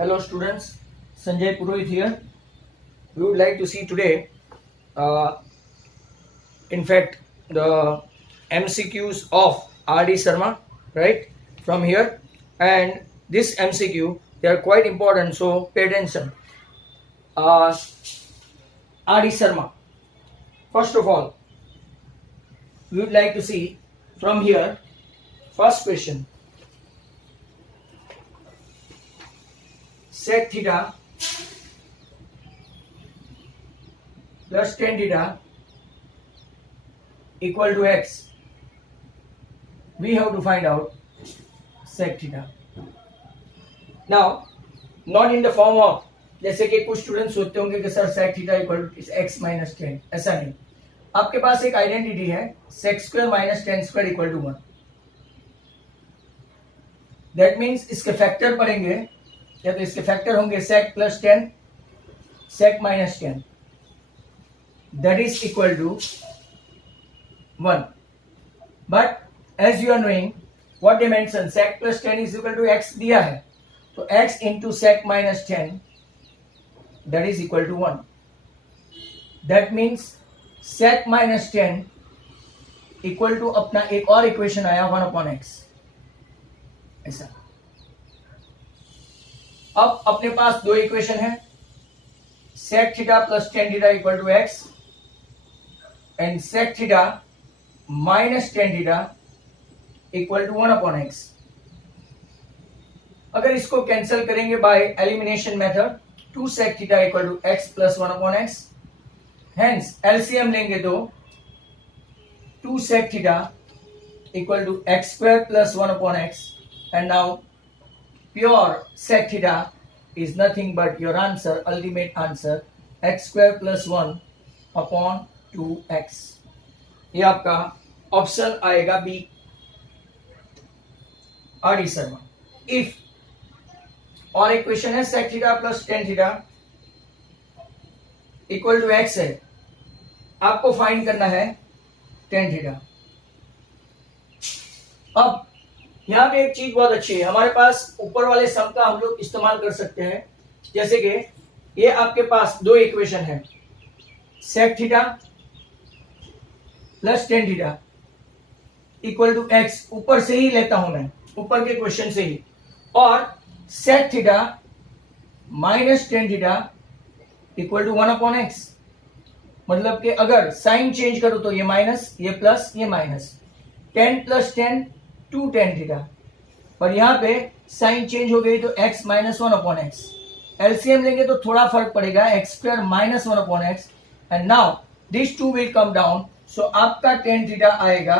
Hello students, Sanjay Purohit here. We would like to see today, in fact, the MCQs of R.D. Sharma, right, from here. And this MCQ, they are quite important, so pay attention. R.D. Sharma. First of all, we would like to see from here, first question. Sec theta plus tan theta equal to x. We have to find out sec theta. Now, not in the form of, जैसे कि कुछ student सोचते होंगे कि sir sec theta equal to x minus tan, ऐसा नहीं. आपके पास एक आइडेंटिटी है sec square minus tan square equal to 1. That means इसके फैक्टर पढ़ेंगे या तो इसके फैक्टर होंगे sec plus tan, sec minus tan, that is equal to 1. But as you are knowing what they mentioned, sec plus tan is equal to x दिया है, तो x into sec minus tan, that is equal to 1. That means sec minus tan equal to अपना एक और equation आया 1 upon x, ऐसा. अब अपने पास दो इक्वेशन है, sec theta plus tan theta equal to x and sec theta minus tan theta equal to 1 upon x. अगर इसको कैंसिल करेंगे by elimination method, 2 sec theta equal to x plus 1 upon x. Hence LCM लेंगे तो 2 sec theta equal to x square plus 1 upon x. And now pure sec theta is nothing but your answer, ultimate answer, x square plus 1 upon 2x. ये आपका option आएगा B, R D Sharma. If और equation है sec theta plus tan theta equal to x है, आपको find करना है tan theta. अब यहाँ पे एक चीज बहुत अच्छी है, हमारे पास ऊपर वाले सम का हम लोग इस्तेमाल कर सकते हैं. जैसे कि ये आपके पास दो इक्वेशन है, sec theta plus tan theta equal to x, ऊपर से ही लेता हूं मैं, ऊपर के क्वेश्चन से ही, और sec theta minus tan theta equal to 1 upon x. मतलब कि अगर साइन चेंज करो तो ये माइनस, ये प्लस, ये minus, tan plus tan 2 tan theta, पर यहां पे साइन चेंज हो गई तो x minus 1 upon x. LCM लेंगे तो थोड़ा फर्क पड़ेगा, x square minus 1 upon x. And now this 2 will come down, so आपका tan थीटा आएगा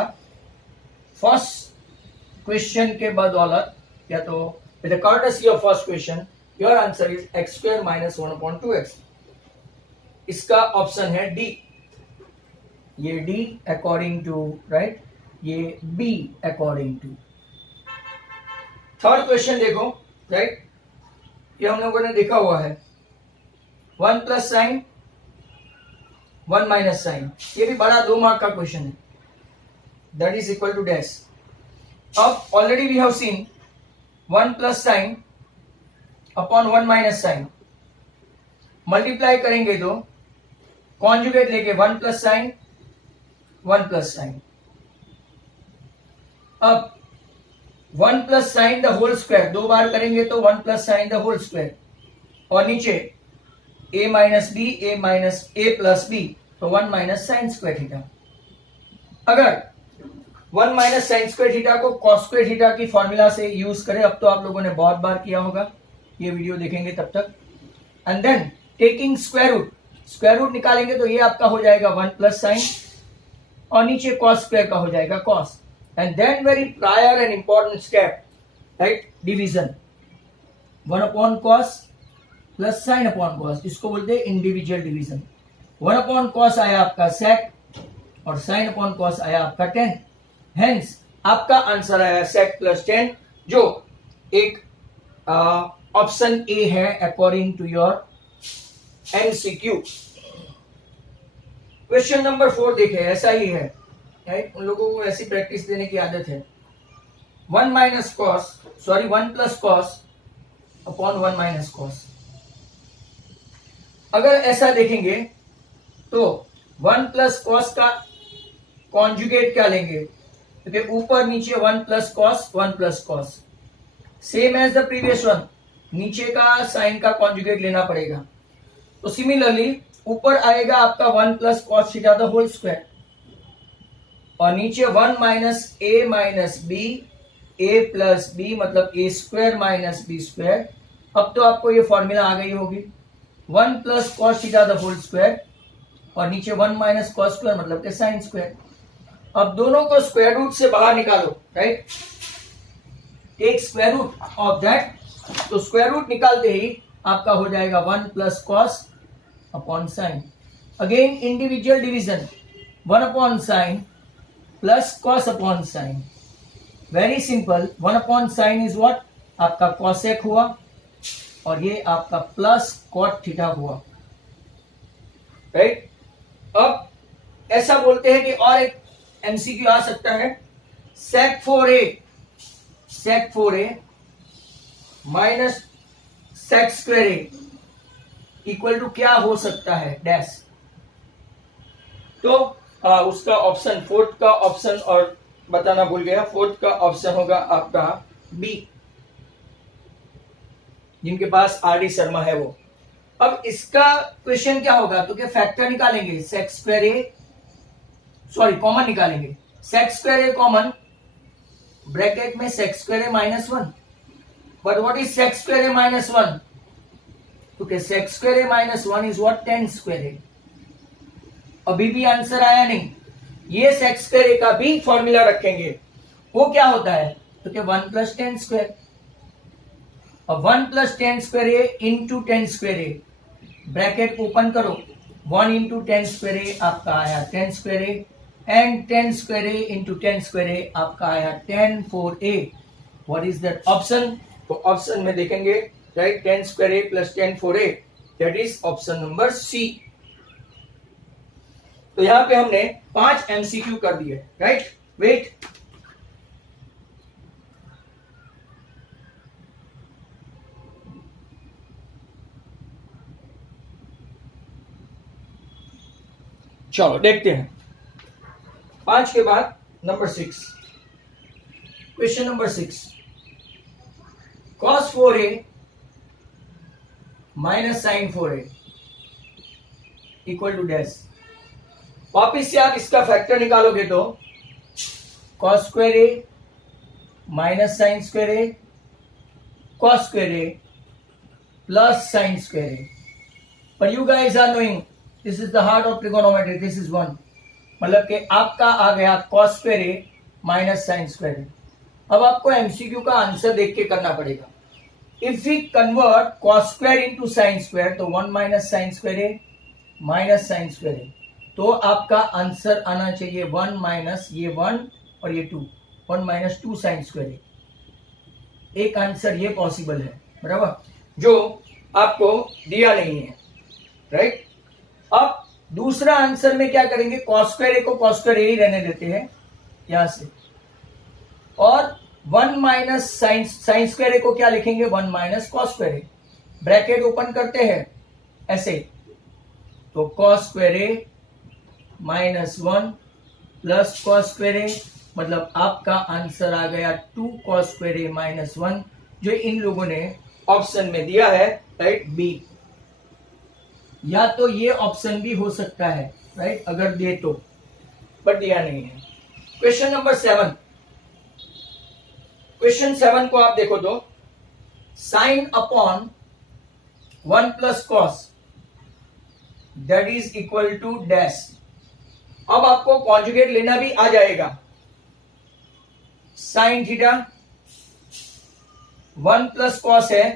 फर्स्ट क्वेश्चन के बदौलत, या तो with the courtesy of first question, your answer is x square minus 1 upon 2x. इसका ऑप्शन है D. ये D according to, right, ये B according to. Third question देखो, राइट, ये हम लोगों ने देखा हुआ है, 1 प्लस साइन 1 माइनस साइन, ये भी बड़ा 2 मार्क का क्वेश्चन है, that is equal to dash. अब already we have seen 1 plus sine upon 1 minus sine, multiply करेंगे तो कॉन्जुगेट लेके 1 प्लस साइन 1 प्लस साइन. अब 1 plus sine the whole square, दो बार करेंगे तो 1 plus sine the whole square, और नीचे a minus B, a minus A plus B, तो 1 माइनस साइन स्क्वायर थीटा. अगर 1 माइनस साइन स्क्वायर थीटा को कॉस स्क्वायर थीटा की फॉर्मूला से यूज करें, अब तो आप लोगों ने बहुत बार किया होगा, ये वीडियो देखेंगे तब तक. And then taking square root निकालेंगे तो ये आपका हो जाएगा 1 प्लस साइन, और नीचे कॉस स्क्वायर का हो जाएगा cos. And then very prior and important step, right, division. 1 upon cos plus sin upon cos, इसको बोलते हैं इंडिविजुअल डिवीजन. 1 upon cos आया आपका sec और sin upon cos आया आपका tan. Hence आपका आंसर आया sec plus tan, जो एक ऑप्शन ए है according to your MCQ. Question number 4 देखे, ऐसा ही है, राइट, उन लोगों को ऐसी प्रैक्टिस देने की आदत है. 1 plus cos upon 1 minus cos. अगर ऐसा देखेंगे तो 1 प्लस कॉस का कॉन्जुगेट क्या लेंगे, क्योंकि ऊपर नीचे 1 plus cos 1 plus cos, same as the previous one, नीचे का साइन का कॉन्जुगेट लेना पड़ेगा। तो सिमिलरली ऊपर आएगा आपका 1 plus cos theta the whole square, और नीचे 1 minus A minus B, A plus B मतलब A square minus B square. अब तो आपको ये फॉर्मूला आ गई होगी, 1 plus cos theta the whole square और नीचे 1 माइनस कॉस स्क्वायर मतलब के साइन स्क्वायर। अब दोनों को स्क्वायर रूट से बाहर निकालो, right, take square root of that. तो स्क्वायर रूट निकालते ही आपका हो जाएगा 1 plus cos upon sine. Again individual division, 1 upon sine plus cos upon sine, very simple. 1 upon sine is what, आपका कॉसेक हुआ, और ये आपका प्लस कॉट थीटा हुआ, राइट। अब ऐसा बोलते हैं कि और एक एमसीक्यू आ सकता है, sec 4a minus sec square A equal to क्या हो सकता है, डैश। तो उसका ऑप्शन, फोर्थ का ऑप्शन और बताना भूल गया, फोर्थ का ऑप्शन होगा आपका बी, जिनके पास आर डी शर्मा है वो। अब इसका क्वेश्चन क्या होगा, तो क्या फैक्टर निकालेंगे, sec square A, sorry common निकालेंगे, sec square A common, bracket में sec square A minus 1, but what is sec square A minus 1, क्योंकि sec square A minus 1 is what, ten square A. अभी भी answer आया नहीं, ये सेक square ए का भी फॉर्मूला रखेंगे, वो क्या होता है, तो क्या 1 प्लस टेन स्क्वायर, और 1 plus ten square A into ten square A, bracket open करो, 1 इंटू टेन स्क्वायर ए आपका आया 10 square A, and 10 square A into 10 square A आपका आया 10 4a। What is that option, तो ऑप्शन में देखेंगे, right, 10 square A plus 10 4a, that is option number C. तो यहां पे हमने 5 एमसीक्यू कर दिए, राइट। वेट, चलो देखते हैं 5 के बाद नंबर 6, question number 6, cos 4a minus sine 4a equal to dash. वापिस से आप इसका फैक्टर निकालोगे तो cos square A minus sine square A, cos square A plus sine square A. पर you guys are knowing this is the heart of trigonometry, this is 1, मतलब कि आपका आ गया cos square A minus sine square A. अब आपको MCQ का answer देख के करना पड़ेगा। If we convert cos square into sine square, तो 1 minus sine square A minus sine square A, तो आपका आंसर आना चाहिए 1 माइनस ये 1 और ये 2, 1 माइनस 2 साइन स्क्वायर ए। एक आंसर ये पॉसिबल है, बराबर, जो आपको दिया नहीं है, राइट। अब दूसरा आंसर में क्या करेंगे, cos स्क्वायर ए को cos स्क्वायर ए ही रहने देते हैं यहां से, और 1 माइनस साइन स्क्वायर ए को क्या लिखेंगे, 1 minus cos square A, bracket open करते हैं ऐसे, तो cos square A minus 1 plus cos square ए, मतलब आपका आंसर आ गया 2 cos स्क्वायर ए माइनस 1, जो इन लोगों ने ऑप्शन में दिया है, राइट, बी। या तो ये ऑप्शन भी हो सकता है, राइट, अगर दे तो, बट दिया नहीं है। क्वेश्चन नंबर 7, क्वेश्चन 7 को आप देखो तो sine upon 1 plus cos that is equal to dash. अब आपको कॉन्जुगेट लेना भी आ जाएगा, साइन थीटा 1 प्लस कॉस है,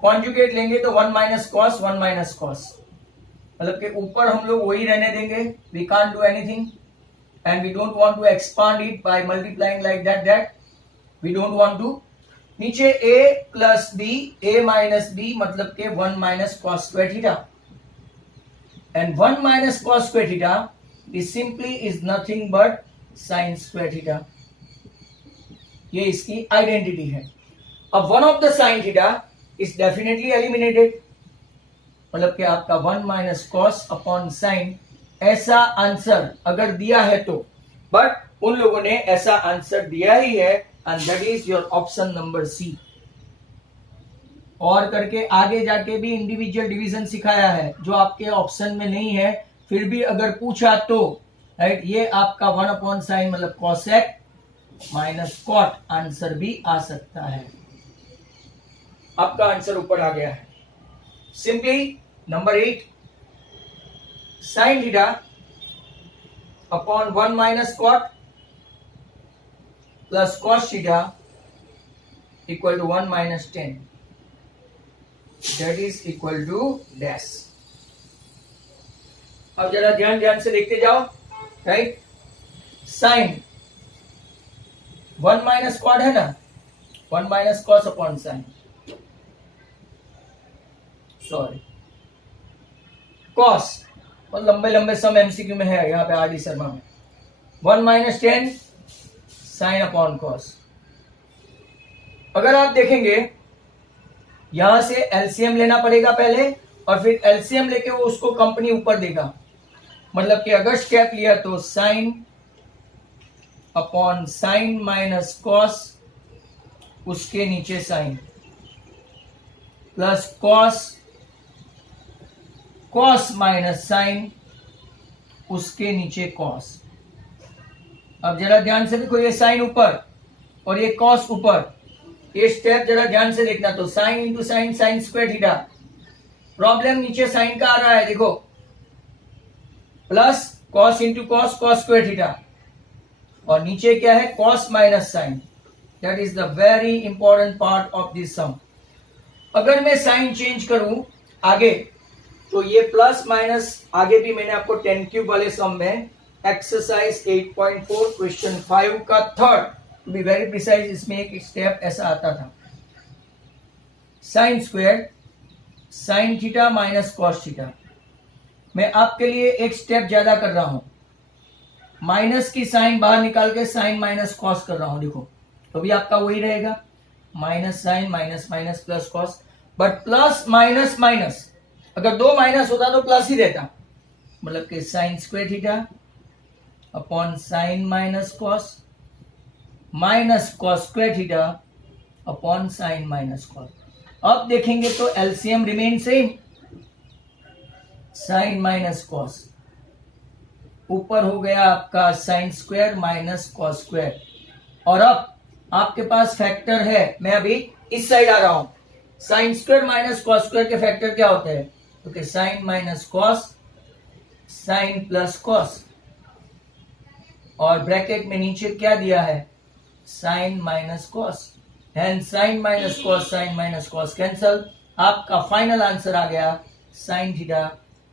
कॉन्जुगेट लेंगे तो 1 माइनस कॉस 1 माइनस कॉस, मतलब कि ऊपर हम लोग वही रहने देंगे, we can't do anything and we don't want to expand it by multiplying like that we don't want to. नीचे a plus B, a minus B मतलब के 1 minus cos square theta, and 1 minus cos square theta is simply is nothing but sine square theta. ये इसकी identity है। अब one of the sine theta is definitely eliminated, मतलब कि आपका 1 minus cos upon sign, ऐसा आंसर अगर दिया है तो, बट उन लोगों ने ऐसा आंसर दिया ही है and that is your option number C. और करके आगे जाके भी इंडिविजुअल डिवीजन सिखाया है जो आपके ऑप्शन में नहीं है, फिर भी अगर पूछा तो राइट, ये आपका 1 अपॉन साइन मतलब कॉसेक माइनस कॉट आंसर भी आ सकता है। आपका आंसर ऊपर आ गया है। Simply number 8 sine theta upon 1 minus cot plus cos theta equal to 1 minus 10, that is equal to dash. अब जरा ध्यान ध्यान से देखते जाओ, राइट। साइन 1 माइनस कॉट है ना, 1 minus cos upon sign, sorry cos, और लंबे लंबे सम एमसीक्यू में है यहाँ पे आरडी शर्मा में। 1 माइनस 10 साइन अपॉन कॉस। अगर आप देखेंगे यहां से एलसीएम लेना पड़ेगा पहले, और फिर एलसीएम लेके वो उसको कंपनी ऊपर देगा, मतलब कि अगर स्टेप लिया तो sine upon sine minus cos, उसके नीचे sine, plus cos, cos minus sine, उसके नीचे कॉस। अब जरा ध्यान से देखो, ये साइन ऊपर और ये कॉस ऊपर, ये स्टेप जरा ध्यान से देखना। तो sine into sine, sine square theta. Problem नीचे साइन का आ रहा है, देखो, plus cos into cos, cos square theta, और नीचे क्या है, cos minus sine. That is the very important part of this sum. अगर मैं साइन चेंज करूं आगे, तो ये प्लस माइनस, आगे भी मैंने आपको 10 क्यूब वाले सम में एक्सरसाइज 8.4 क्वेश्चन 5 का third, to be very precise, इसमें एक स्टेप ऐसा आता था, sine square sine theta minus cos theta. मैं आपके लिए एक स्टेप ज्यादा कर रहा हूं, माइनस की साइन बाहर निकाल के साइन माइनस कॉस कर रहा हूं, देखो, तो भी आपका वही रहेगा, minus sine minus minus plus cos. But plus minus minus, अगर दो माइनस होता तो प्लस ही रहता, मतलब कि sine square theta upon sine minus cos minus cos square theta upon sine minus cos. अब देखेंगे तो LCM remain same, sine minus cos, ऊपर हो गया आपका sine square minus cos square, और अब आपके पास फैक्टर है, मैं अभी इस साइड आ रहा हूं, sine square minus cos square के फैक्टर क्या होते हैं, तो sine minus cos, sine plus cos, और ब्रैकेट में नीचे क्या दिया है, sine minus cos, and sine minus cos sine minus cos cancel. आपका फाइनल आंसर आ गया sine theta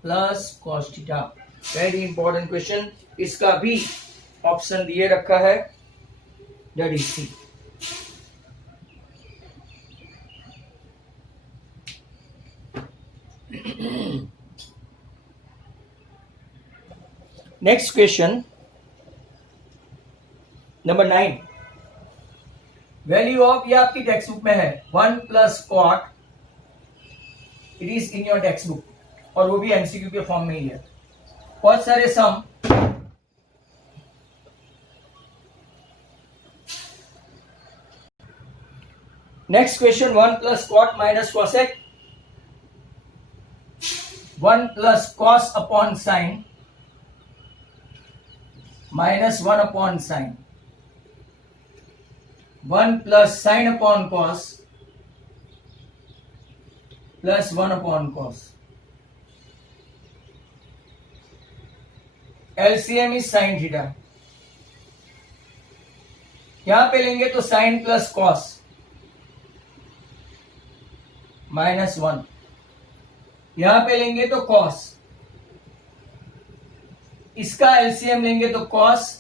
plus cos theta. Very important question, इसका भी ऑप्शन दिए रखा है, that is C. Next question number 9, value of, ये आपकी टेक्स्ट बुक में है, 1 plus cot, it is in your text book, और वो भी एमसीक्यू के फॉर्म में ही है। बहुत सारे sum, next question, 1 plus cot minus cosec, 1 plus cos upon sine minus 1 upon sine, 1 plus sine upon cos plus 1 upon cos. LCM is sine theta, यहां पे लेंगे तो साइन प्लस कॉस माइनस 1, यहां पे लेंगे तो कॉस, इसका एलसीएम लेंगे तो cos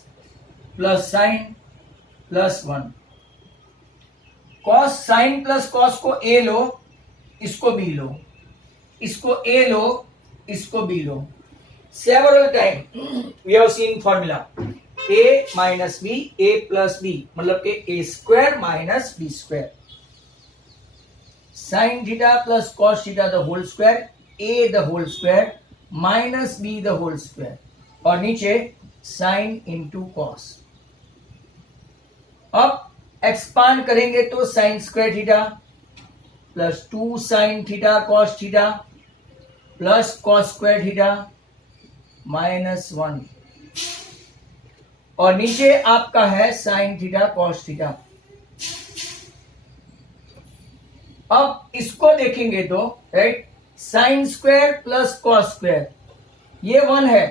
plus sign plus 1। Cos sine plus cos को ए लो, इसको बी लो, इसको ए लो, इसको बी लो। Several time we have seen formula A minus B, A plus B, मतलब कि A square minus B square. Sine theta plus cos theta the whole square, A the whole square minus B the whole square, और नीचे sine into cos. अब expand करेंगे तो sine square theta plus 2 sine theta cos theta plus cos square theta minus 1, और नीचे आपका है sign theta cos theta. अब इसको देखेंगे तो right, sign square plus cos square, ये 1 है,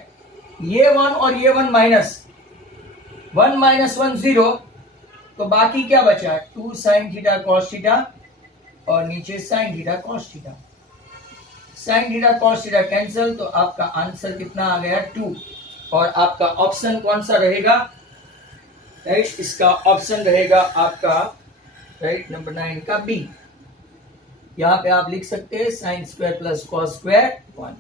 ये 1 और ये 1 माइनस 1 माइनस 1 0, तो बाकी क्या बचा, 2 साइन थीटा कॉस थीटा और नीचे sign theta cos theta. Sign theta cos theta cancel, तो आपका आंसर कितना आ गया 2, और आपका ऑप्शन कौन सा रहेगा, राइट, इसका ऑप्शन रहेगा आपका राइट नंबर 9 का बी। यहां पे आप लिख सकते हैं sign square plus cos square 1।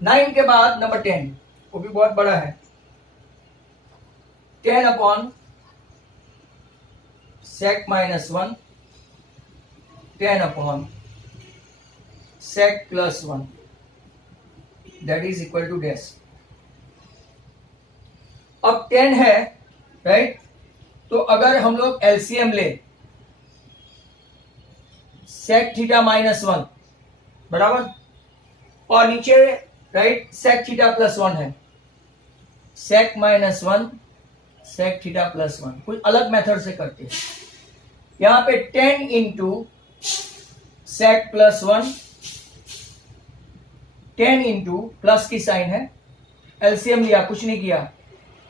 9 के बाद नंबर 10, वो भी बहुत बड़ा है, 10 upon sec minus 1, 10 upon sec plus 1, that is equal to dash. अब 10 है राइट, तो अगर हम लोग एलसीएम ले, sec थीटा माइनस 1 बराबर, और नीचे राइट sec थीटा प्लस 1 है, sec minus 1 sec theta plus 1, कुछ अलग मेथड से करते हैं। यहां पे 10 into sec plus 1, 10 into plus की साइन है, एलसीएम लिया, कुछ नहीं किया,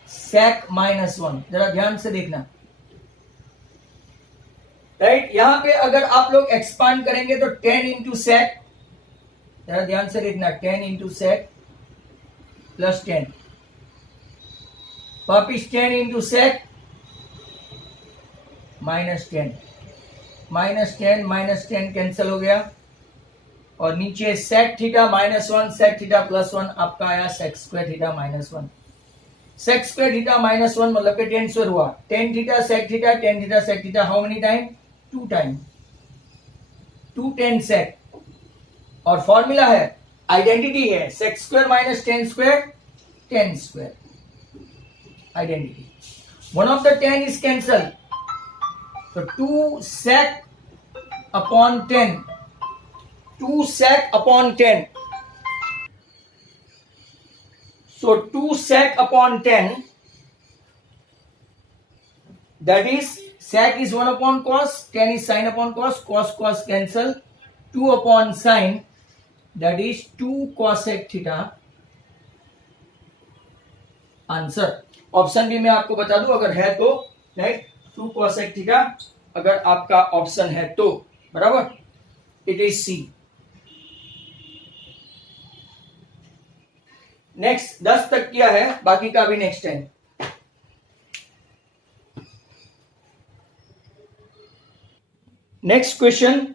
sec माइनस 1, जरा ध्यान से देखना राइट। यहां पे अगर आप लोग एक्सपांड करेंगे तो 10 इंटू sec, जरा ध्यान से देखना, 10 इंटू sec प्लस 10, वापिस 10 into sec minus 10, minus 10 minus 10 cancel हो गया, और नीचे sec theta minus 1 sec theta plus 1, आपका आया sec square theta minus 1। sec square theta minus 1 मतलब कि 10 स्क्वायर हुआ, 10 theta sec theta, 10 theta sec theta, how many time, 2 time, 2 10 sec, और फॉर्मूला है, आइडेंटिटी है, sec square minus 10 square 10 square, identity. One of the 10 is cancel, तो 2 sec upon 10, 2 sec upon 10, so 2 sec upon 10, that is sec is 1 upon cos, 10 is sin upon cos, cos cancel, 2 upon sin, that is 2 cosec theta, answer. Option भी मैं आपको बता दूं अगर है तो, right, 2 cosec theta अगर आपका ऑप्शन है तो, बराबर, इट इज सी। नेक्स्ट 10 तक किया है, बाकी का भी next time. Next question,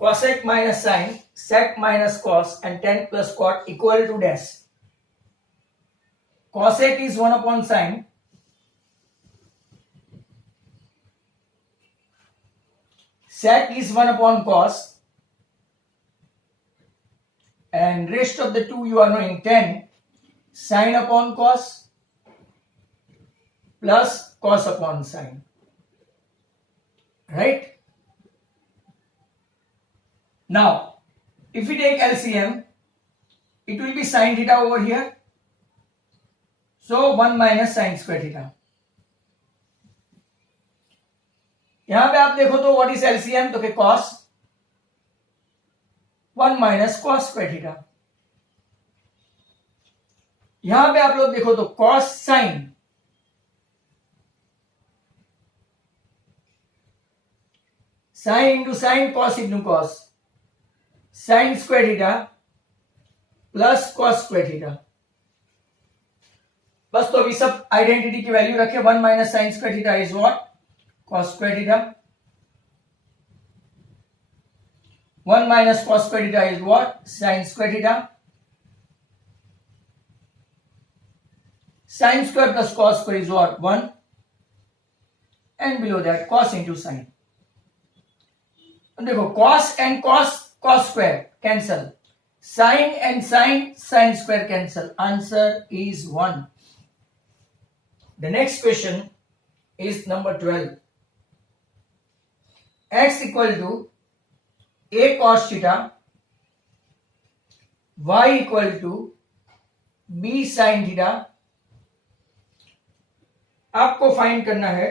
cosec minus sine, sec minus cos and 10 plus cot equal to dash. cosec is 1 upon sin, sec is 1 upon cos, and rest of the two you are knowing, 10 sin upon cos plus cos upon sin, right? Now if we take LCM, it will be sin theta over here, so 1 minus sin square theta। यहां पे आप देखो तो what is LCM, तो कि cos 1 minus cos square theta। यहां पे आप लोग देखो तो cos sin, sin into sine, cos into cos, sin square theta plus cos square theta। बस तो अभी सब आइडेंटिटी की वैल्यू रखे, 1 minus sine square theta is what, cos square theta, 1 minus cos square theta is what, sin square theta, sin square plus cos square is what, 1, and below that cos into sin, देखो cos and cos square cancel, sin and sin square cancel. Answer is 1. The next question is number 12. X equal to a cos theta, y equal to b sin theta. आपको find करना है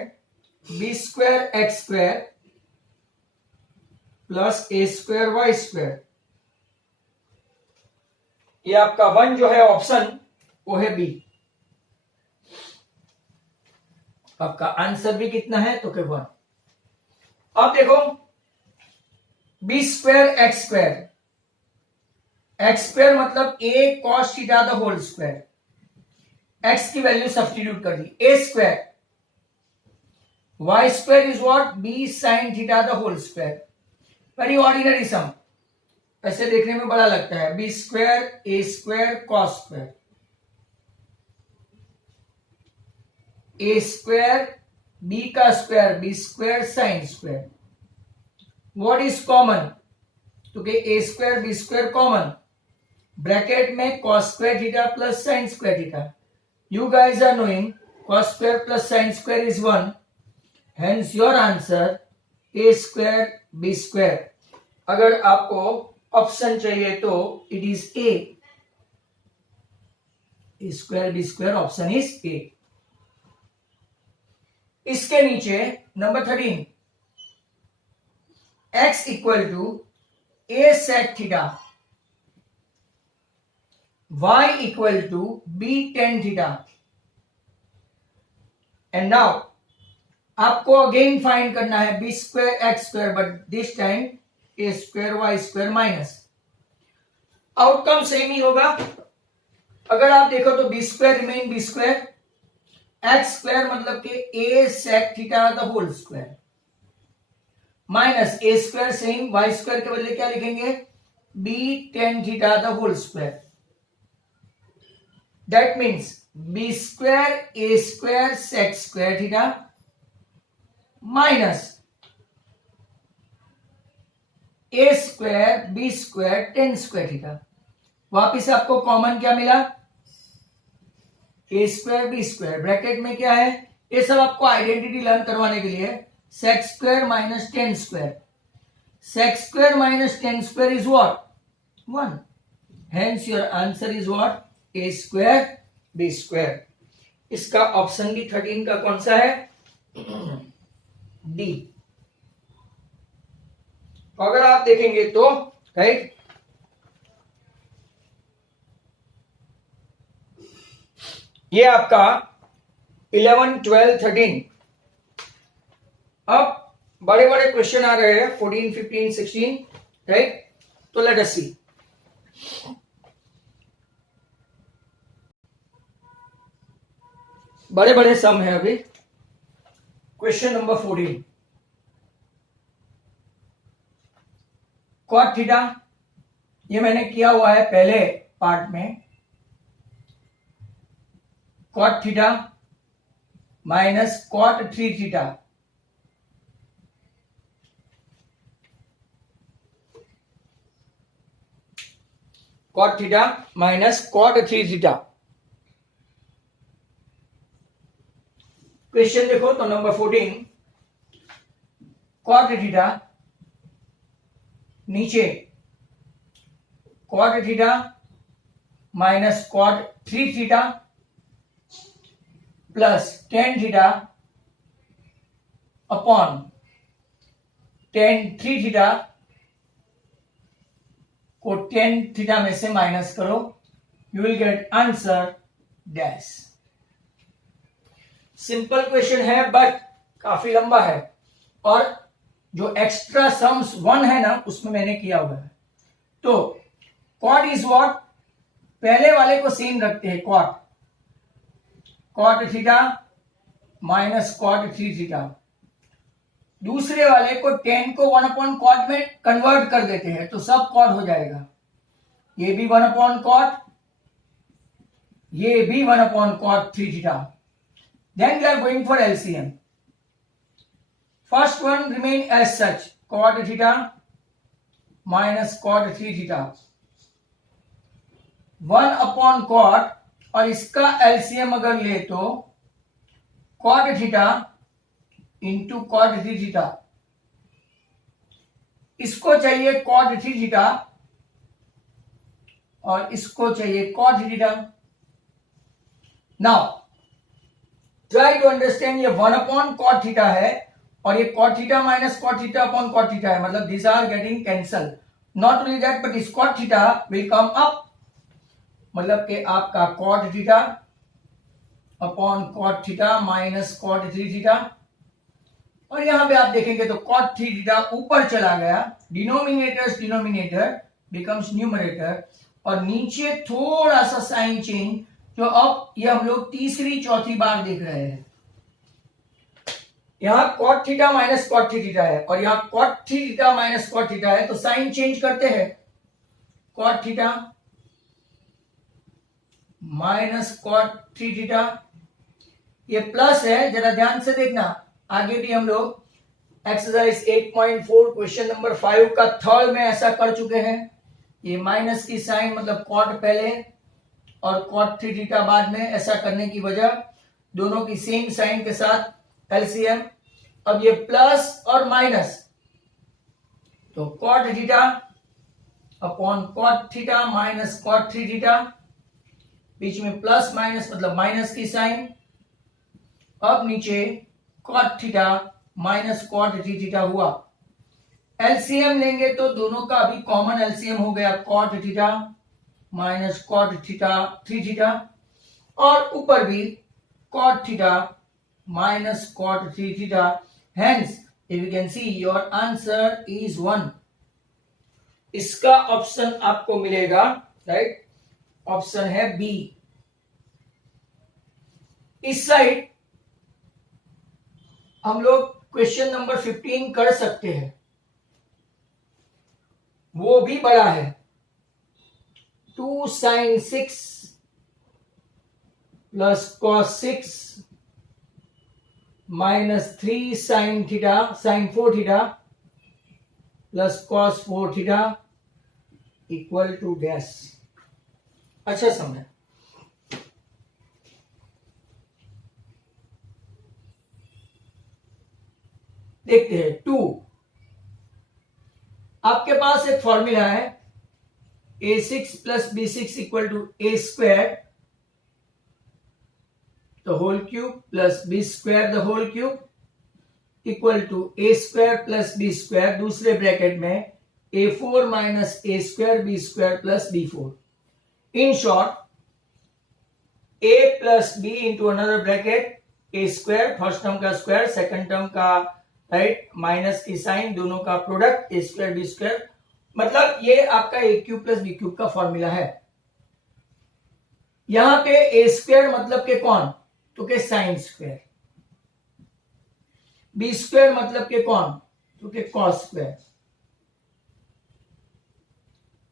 B square X square plus A square Y square. ये आपका 1 जो है option वो है B. आपका आंसर भी कितना है तो के 1. अब देखो B square X square, X square मतलब A cos theta the whole square. X की वैल्यू सब्स्टिट्यूट कर दी. A square Y square is what B sine theta the whole square. Very ordinary sum, ऐसे देखने में बड़ा लगता है. B square A square cos square, A square B का square B square sine square. What is common? तो कि A square B square common, bracket में cos square theta plus sine square theta. You guys are knowing cos square plus sin square is 1. Hence your answer a square b square. अगर आपको option चाहिए तो it is a. a square b square option is a. इसके नीचे number 13 x equal to a sec theta, y equal to b tan theta. And now आपको again find करना है b square x square, but this time a square y square minus. Outcome same ही होगा. अगर आप देखो तो b square remain b square, x square मतलब कि a sec theta the whole square minus a square same, y square के बदले क्या लिखेंगे b tan theta the whole square. That means b square a square sec square theta minus a square b square tan square theta. वापिस आपको common क्या मिला? a square b square. Bracket में क्या है? ये सब आपको आइडेंटिटी लर्न करवाने के लिए sec square minus tan square. Sec square minus tan square is what? 1. Hence your answer is what? a square b square. इसका ऑप्शन भी 13 का कौन सा है? डी. अगर आप देखेंगे तो राइट, ये आपका 11, 12, 13. अब बड़े बड़े क्वेश्चन आ रहे हैं 14, 15, 16 राइट. तो लेट अस सी. बड़े बड़े सम है अभी. Question number 14, cot theta. ये मैंने किया हुआ है पहले पार्ट में. Cot theta minus cot 3 theta. Cot theta minus cot 3 theta. Question देखो तो नंबर 14, कॉट थीटा नीचे cot theta minus cot 3 theta plus tan theta upon tan 3 theta को tan थीटा में से माइनस करो, you will get answer dash. Simple question है but काफी लंबा है, और जो एक्स्ट्रा सम्स 1 है ना उसमें मैंने किया हुआ है. तो कॉट इज व्हाट, पहले वाले को सेम रखते हैं. Cot theta minus cot 3 theta. दूसरे वाले को tan को 1 अपॉन कॉट में कन्वर्ट कर देते हैं तो सब कॉट हो जाएगा. ये भी 1 अपॉन कॉट, ये भी 1 upon cot 3 theta. Then we are going for LCM. First one remain as such, cot theta minus cot 3 theta, 1 upon cot, और इसका एलसीएम अगर ले तो cot theta into cot 3 theta, इसको चाहिए कॉट 3 थीटा और इसको चाहिए cot theta. Now try to understand, ये 1 अपॉन कॉट थीटा है और ये cot theta minus cot theta upon cot theta है, मतलब this are getting cancel. Not only that but इस cot theta will come up, मतलब कि आपका cot theta upon cot theta minus cot 3 theta, और यहां पे आप देखेंगे तो कॉट 3 थीटा ऊपर चला गया, डिनोमिनेटर बिकम्स न्यूमरेटर, और नीचे थोड़ा सा साइन चेंज, जो अब ये हम लोग तीसरी चौथी बार देख रहे हैं। यहां cot theta minus cot 3 theta है और यहां cot 3 theta minus cot theta है, तो साइन चेंज करते हैं, cot theta minus cot 3 theta, ये प्लस है, जरा ध्यान से देखना, आगे भी हम लोग एक्सरसाइज 8.4 क्वेश्चन नंबर 5 का थर्ड में ऐसा कर चुके हैं। ये माइनस की साइन मतलब कॉट पहले और कॉट 3 थीटा बाद में, ऐसा करने की वजह दोनों की सेम साइन के साथ एलसीएम। अब ये प्लस और माइनस, तो cot theta upon cot theta minus cot 3 theta, बीच में प्लस माइनस मतलब माइनस की साइन, अब नीचे cot theta minus cot 3 theta हुआ। एलसीएम लेंगे तो दोनों का अभी कॉमन एलसीएम हो गया, cot theta minus cot theta 3 theta, और ऊपर भी cot theta minus cot 3 theta. Hence if you can see your answer is 1। इसका ऑप्शन आपको मिलेगा, राइट, ऑप्शन है बी। इस साइड हम लोग क्वेश्चन नंबर 15 कर सकते हैं, वो भी बड़ा है, 2 sin 6 plus cos 6 minus 3 sin theta sin 4 theta plus cos 4 theta equal to dash. अच्छा समझा। देखते हैं 2, आपके पास एक फॉर्मूला है a6 plus b6 equal to a square the whole cube plus b square the whole cube equal to a square plus b square, दूसरे bracket में a4 minus a square b square plus b4। In short a plus b into another bracket a square, first term का square, second term का right minus की sign, दोनों का product A square B square, मतलब ये आपका A cube plus B cube का formula है। यहां पे ए स्क्वायर मतलब के कौन, तो के साइन स्क्वायर, बी स्क्वायर मतलब के कौन, तो के कॉस स्क्वायर,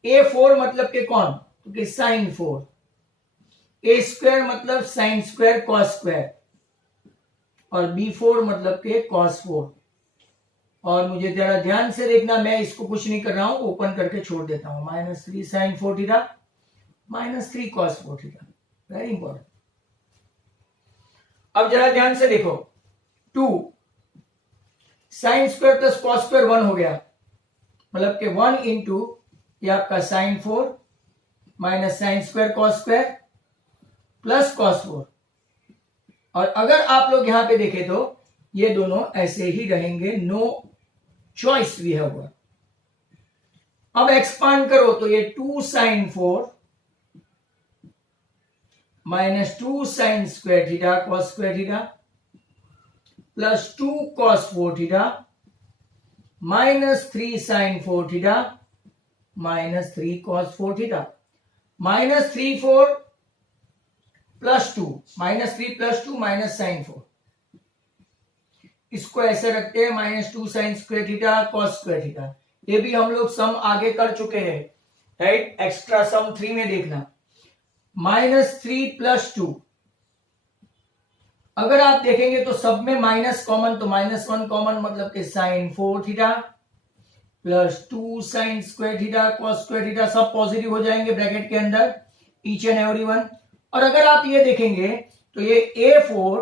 A4 मतलब के कौन, तो के साइन 4, ए स्क्वायर मतलब साइन स्क्वायर कॉस स्क्वायर, और B4 मतलब के कॉस 4। और मुझे जरा ध्यान से देखना, मैं इसको कुछ नहीं कर रहा हूं, ओपन करके छोड़ देता हूं, minus 3 sine 4 theta minus 3 cos 4 theta, very important. अब जरा ध्यान से देखो, 2 sine square plus cos square 1 हो गया, मतलब कि 1 इंटू ये आपका sine 4 minus sine square cos square plus cos 4, और अगर आप लोग यहां पे देखें तो ये दोनों ऐसे ही रहेंगे, नो चॉइस वी हैव। अब एक्सपांड करो तो ये 2 sine 4 minus 2 sine square theta cos square theta plus 2 cos 4 theta minus 3 sine 4 theta minus 3 cos 4 theta, minus 3 4 plus 2 minus 3 plus 2 minus sine 4, इसको ऐसे रखते हैं minus 2 sine square theta cos square theta. ये भी हम लोग सम आगे कर चुके हैं, राइट, एक्स्ट्रा सम 3 में देखना, माइनस 3 प्लस 2, अगर आप देखेंगे तो सब में माइनस कॉमन, तो माइनस 1 कॉमन मतलब के sine 4 theta plus 2 sine square theta cos square theta, सब पॉजिटिव हो जाएंगे ब्रैकेट के अंदर, ईच एंड एवरी वन। और अगर आप ये देखेंगे तो ये a4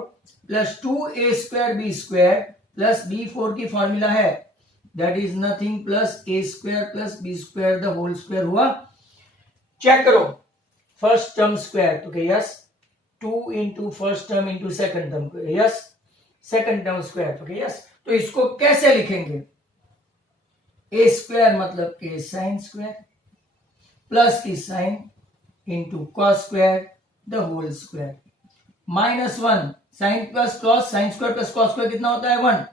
plus 2a square B square plus b4 की फॉर्मूला है, that is nothing plus a square plus b square the whole square हुआ। चेक करो फर्स्ट टर्म स्क्वायर, तो yes 2 into first term into second term, yes second term square, तो yes. तो इसको कैसे लिखेंगे, a स्क्वायर मतलब के साइन स्क्वायर प्लस की sign into cos square the whole square, -1 sine plus cos, sign square plus cos square कितना होता है 1,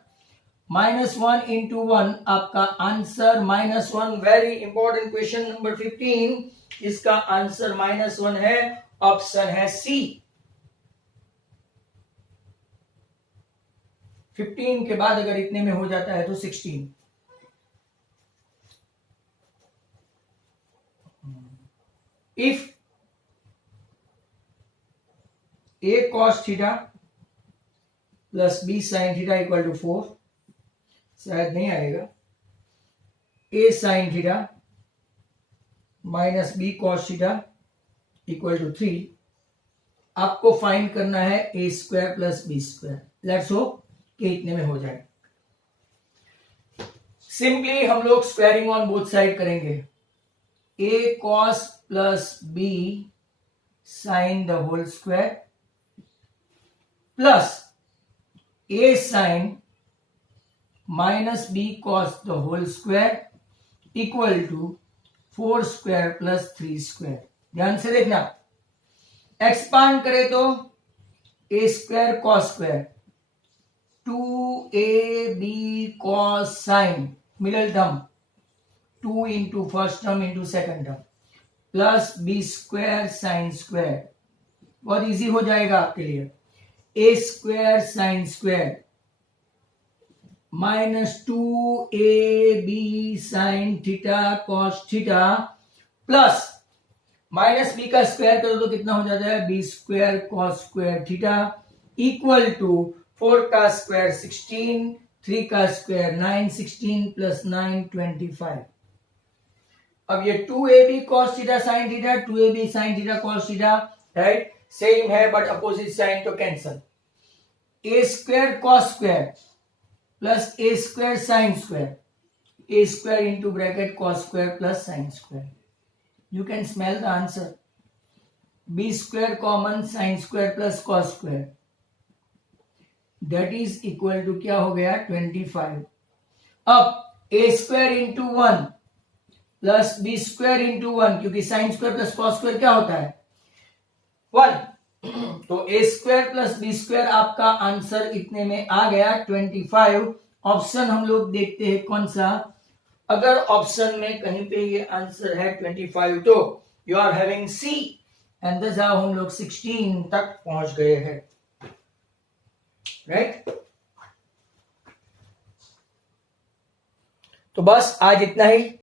-1 इंटू 1 आपका answer -1। Very important question number 15, इसका आंसर -1 है, ऑप्शन है सी। 15 के बाद अगर इतने में हो जाता है तो 16। इफ a cos थीटा plus b sin theta equal to 4, शायद नहीं आएगा, a sin theta minus b cos theta equal to 3, आपको फाइंड करना है a square plus b square. Let's hope कि इतने में हो जाए। सिंपली हम लोग स्क्वायरिंग ऑन बोथ साइड करेंगे, a cos plus b sin the whole square plus a sin minus b cos the whole square equal to 4 square plus 3 square. ध्यान से देखना, एक्सपांड करें तो a square cos square 2ab cos sin, middle term 2 into first term into second term plus b square sine square, बहुत easy हो जाएगा आपके लिए, a square sine square minus 2ab sine theta cos theta plus minus b का square करो तो कितना हो जाता है b square cos square theta equal to 4 का स्क्वायर 16, 3 का स्क्वायर 9, 16 प्लस 9 25। अब ये 2ab cos theta sin theta, 2ab sin theta cos theta, right, same है बट अपोजिट साइन, तो cancel. a square cos square plus a square sin square, a square into bracket cos square plus sin square, you can smell the answer, b square common sin square plus cos square, that is equal to क्या हो गया 25। अब a square into 1 plus b square into 1, क्योंकि sign square plus cos square क्या होता है 1, तो a square plus b square आपका आंसर इतने में आ गया 25। ऑप्शन हम लोग देखते हैं कौन सा, अगर ऑप्शन में कहीं पे ये आंसर है 25 तो you are having C, and this how हम लोग 16 तक पहुंच गए हैं, राइट। तो बस आज इतना ही।